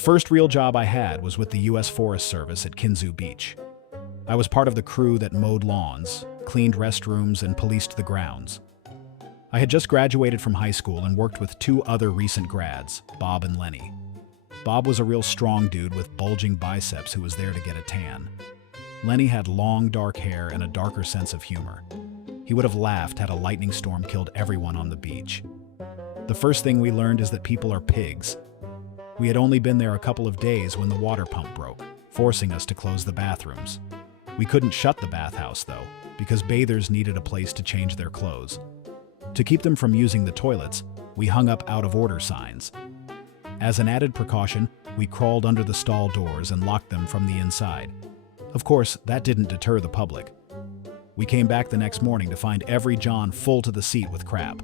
first real job I had was with the U.S. Forest Service at Kinzua Beach. I was part of the crew that mowed lawns, cleaned restrooms, and policed the grounds. I had just graduated from high school and worked with two other recent grads, Bob and Lenny. Bob was a real strong dude with bulging biceps who was there to get a tan. Lenny had long, dark hair and a darker sense of humor. He would have laughed had a lightning storm killed everyone on the beach. The first thing we learned is that people are pigs. We had only been there a couple of days when the water pump broke, forcing us to close the bathrooms. We couldn't shut the bathhouse, though, because bathers needed a place to change their clothes. To keep them from using the toilets, we hung up out-of-order signs. As an added precaution, we crawled under the stall doors and locked them from the inside. Of course, that didn't deter the public. We came back the next morning to find every John full to the seat with crap.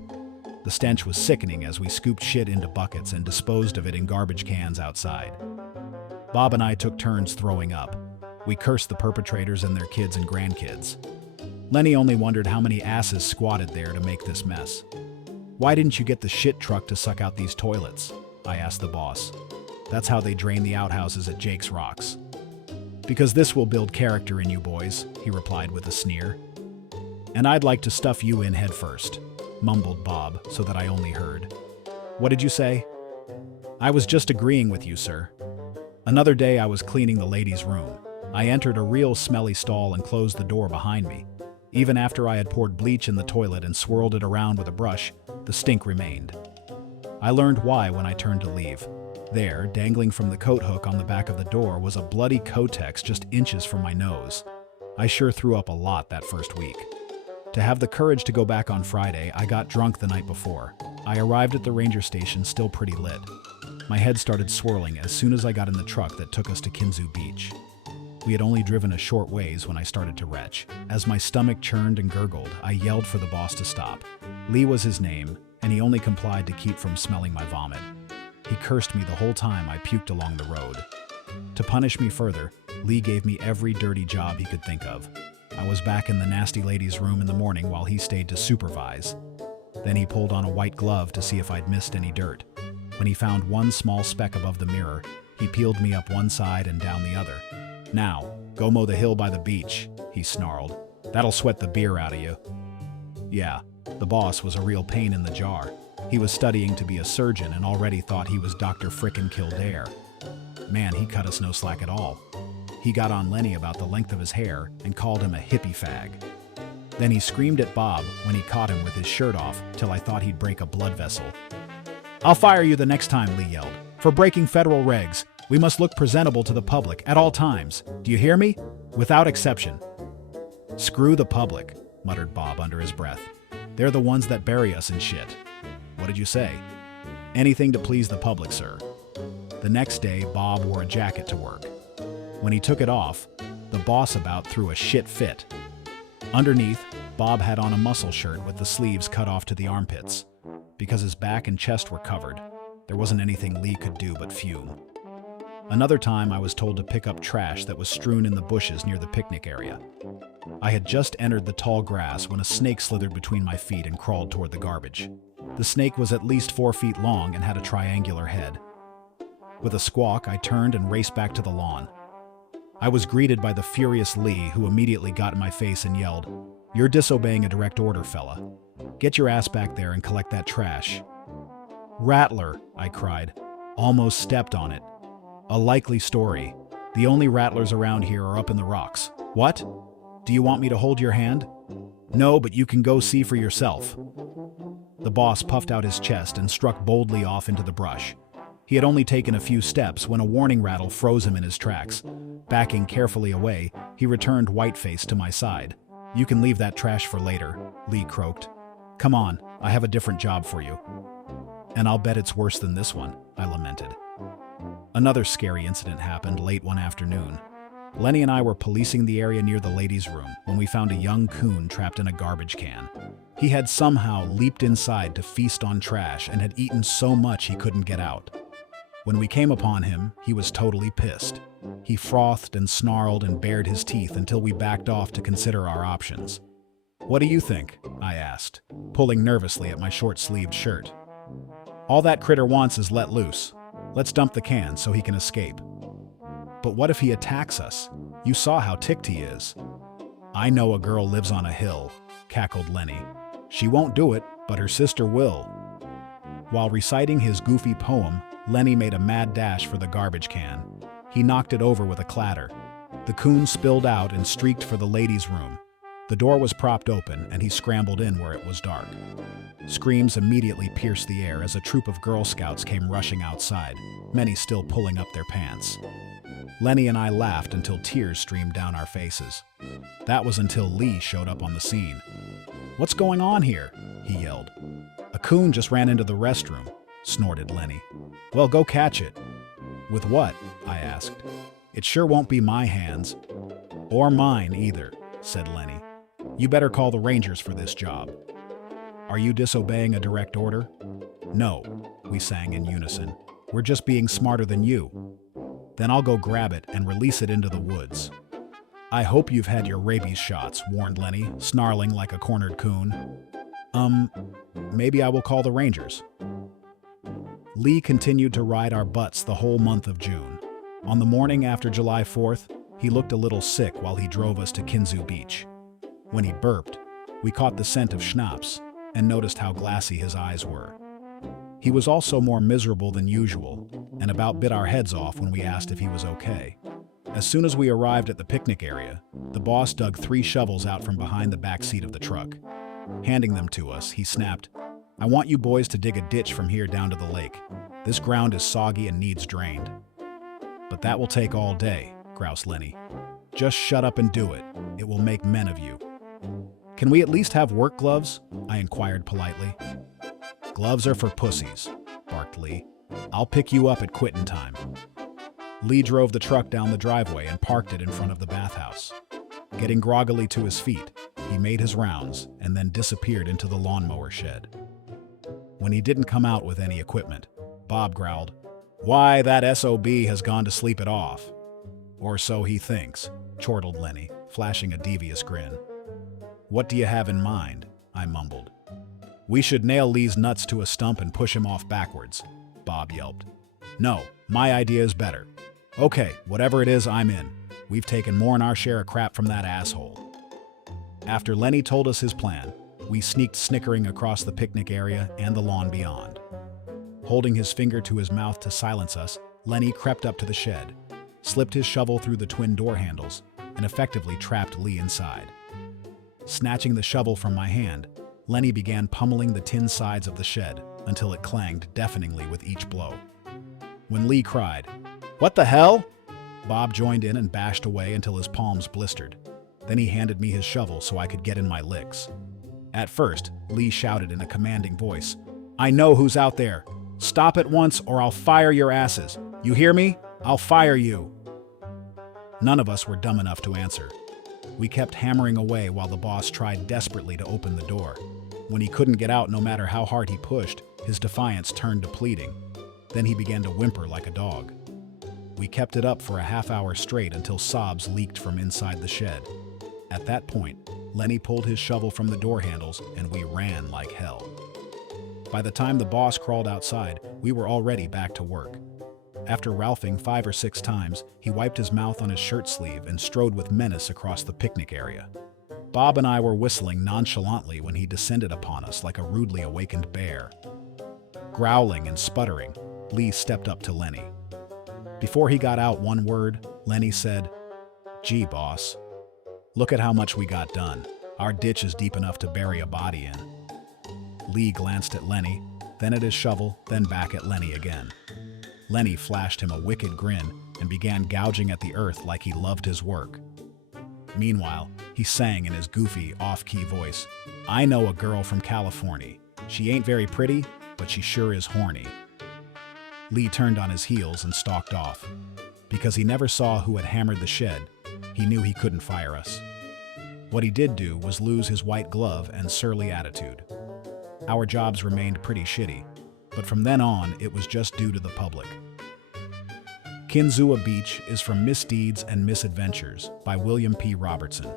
The stench was sickening as we scooped shit into buckets and disposed of it in garbage cans outside. Bob and I took turns throwing up. We cursed the perpetrators and their kids and grandkids. Lenny only wondered how many asses squatted there to make this mess. "Why didn't you get the shit truck to suck out these toilets?" I asked the boss. "That's how they drain the outhouses at Jake's Rocks." "Because this will build character in you boys," he replied with a sneer. "And I'd like to stuff you in head first," mumbled Bob so that I only heard. "What did you say?" "I was just agreeing with you, sir." Another day I was cleaning the ladies' room. I entered a real smelly stall and closed the door behind me. Even after I had poured bleach in the toilet and swirled it around with a brush, the stink remained. I learned why when I turned to leave. There, dangling from the coat hook on the back of the door, was a bloody Kotex just inches from my nose. I sure threw up a lot that first week. To have the courage to go back on Friday, I got drunk the night before. I arrived at the ranger station still pretty lit. My head started swirling as soon as I got in the truck that took us to Kinzua Beach. We had only driven a short ways when I started to retch. As my stomach churned and gurgled, I yelled for the boss to stop. Lee was his name, and he only complied to keep from smelling my vomit. He cursed me the whole time I puked along the road. To punish me further, Lee gave me every dirty job he could think of. I was back in the nasty lady's room in the morning while he stayed to supervise. Then he pulled on a white glove to see if I'd missed any dirt. When he found one small speck above the mirror, he peeled me up one side and down the other. "Now, go mow the hill by the beach," he snarled. "That'll sweat the beer out of you." Yeah, the boss was a real pain in the jar. He was studying to be a surgeon and already thought he was Dr. Frickin' Kildare. Man, he cut us no slack at all. He got on Lenny about the length of his hair and called him a hippie fag. Then he screamed at Bob when he caught him with his shirt off till I thought he'd break a blood vessel. "I'll fire you the next time," Lee yelled, "for breaking federal regs. We must look presentable to the public at all times. Do you hear me? Without exception." "Screw the public," muttered Bob under his breath. "They're the ones that bury us in shit." "What did you say?" "Anything to please the public, sir." The next day, Bob wore a jacket to work. When he took it off, the boss about threw a shit fit. Underneath, Bob had on a muscle shirt with the sleeves cut off to the armpits. Because his back and chest were covered, there wasn't anything Lee could do but fume. Another time I was told to pick up trash that was strewn in the bushes near the picnic area. I had just entered the tall grass when a snake slithered between my feet and crawled toward the garbage. The snake was at least 4 feet long and had a triangular head. With a squawk, I turned and raced back to the lawn. I was greeted by the furious Lee, who immediately got in my face and yelled, "You're disobeying a direct order, fella. Get your ass back there and collect that trash." "Rattler," I cried. Almost stepped on it. "A likely story. The only rattlers around here are up in the rocks." "What? Do you want me to hold your hand?" "No, but you can go see for yourself." The boss puffed out his chest and struck boldly off into the brush. He had only taken a few steps when a warning rattle froze him in his tracks. Backing carefully away, he returned white-faced to my side. "You can leave that trash for later," Lee croaked. "Come on, I have a different job for you." "And I'll bet it's worse than this one," I lamented. Another scary incident happened late one afternoon. Lenny and I were policing the area near the ladies' room when we found a young coon trapped in a garbage can. He had somehow leaped inside to feast on trash and had eaten so much he couldn't get out. When we came upon him, he was totally pissed. He frothed and snarled and bared his teeth until we backed off to consider our options. "What do you think?" I asked, pulling nervously at my short-sleeved shirt. "All that critter wants is let loose. Let's dump the can so he can escape. But what if he attacks us? You saw how ticked he is. I know a girl lives on a hill, cackled Lenny. She won't do it, but her sister will. While reciting his goofy poem, Lenny made a mad dash for the garbage can. He knocked it over with a clatter. The coon spilled out and streaked for the ladies' room. The door was propped open, and he scrambled in where it was dark. Screams immediately pierced the air as a troop of Girl Scouts came rushing outside, many still pulling up their pants. Lenny and I laughed until tears streamed down our faces. That was until Lee showed up on the scene. "What's going on here?" he yelled. "A coon just ran into the restroom," snorted Lenny. "Well, go catch it." "With what?" I asked. "It sure won't be my hands." "Or mine either," said Lenny. "You better call the Rangers for this job." "Are you disobeying a direct order?" "No," we sang in unison. "We're just being smarter than you." "Then I'll go grab it and release it into the woods." "I hope you've had your rabies shots," warned Lenny, snarling like a cornered coon. Maybe I will call the Rangers." Lee continued to ride our butts the whole month of June. On the morning after July 4th, he looked a little sick while he drove us to Kinzua Beach. When he burped, we caught the scent of schnapps and noticed how glassy his eyes were. He was also more miserable than usual and about bit our heads off when we asked if he was okay. As soon as we arrived at the picnic area, the boss dug 3 shovels out from behind the back seat of the truck. Handing them to us, he snapped, "I want you boys to dig a ditch from here down to the lake. This ground is soggy and needs drained." "But that will take all day," groused Lenny. "Just shut up and do it. It will make men of you." "Can we at least have work gloves?" I inquired politely. "Gloves are for pussies," barked Lee. "I'll pick you up at quittin' time." Lee drove the truck down the driveway and parked it in front of the bathhouse. Getting groggily to his feet, he made his rounds and then disappeared into the lawnmower shed. When he didn't come out with any equipment, Bob growled, "Why, that SOB has gone to sleep it off." "Or so he thinks," chortled Lenny, flashing a devious grin. "What do you have in mind?" I mumbled. "We should nail Lee's nuts to a stump and push him off backwards," Bob yelped. "No, my idea is better." "Okay, whatever it is, I'm in. We've taken more than our share of crap from that asshole." After Lenny told us his plan, we sneaked snickering across the picnic area and the lawn beyond. Holding his finger to his mouth to silence us, Lenny crept up to the shed, slipped his shovel through the twin door handles, and effectively trapped Lee inside. Snatching the shovel from my hand, Lenny began pummeling the tin sides of the shed until it clanged deafeningly with each blow. When Lee cried, "What the hell?" Bob joined in and bashed away until his palms blistered. Then he handed me his shovel so I could get in my licks. At first, Lee shouted in a commanding voice, "I know who's out there. Stop at once or I'll fire your asses. You hear me? I'll fire you." None of us were dumb enough to answer. We kept hammering away while the boss tried desperately to open the door. When he couldn't get out no matter how hard he pushed, his defiance turned to pleading. Then he began to whimper like a dog. We kept it up for a half-hour straight until sobs leaked from inside the shed. At that point, Lenny pulled his shovel from the door handles and we ran like hell. By the time the boss crawled outside, we were already back to work. After ralphing 5 or 6 times, he wiped his mouth on his shirt sleeve and strode with menace across the picnic area. Bob and I were whistling nonchalantly when he descended upon us like a rudely awakened bear. Growling and sputtering, Lee stepped up to Lenny. Before he got out one word, Lenny said, "Gee, boss, look at how much we got done. Our ditch is deep enough to bury a body in." Lee glanced at Lenny, then at his shovel, then back at Lenny again. Lenny flashed him a wicked grin and began gouging at the earth like he loved his work. Meanwhile, he sang in his goofy, off-key voice, "I know a girl from California. She ain't very pretty, but she sure is horny." Lee turned on his heels and stalked off. Because he never saw who had hammered the shed, he knew he couldn't fire us. What he did do was lose his white glove and surly attitude. Our jobs remained pretty shitty, but from then on, it was just due to the public. Kinzua Beach is from Misdeeds and Misadventures by William P. Robertson.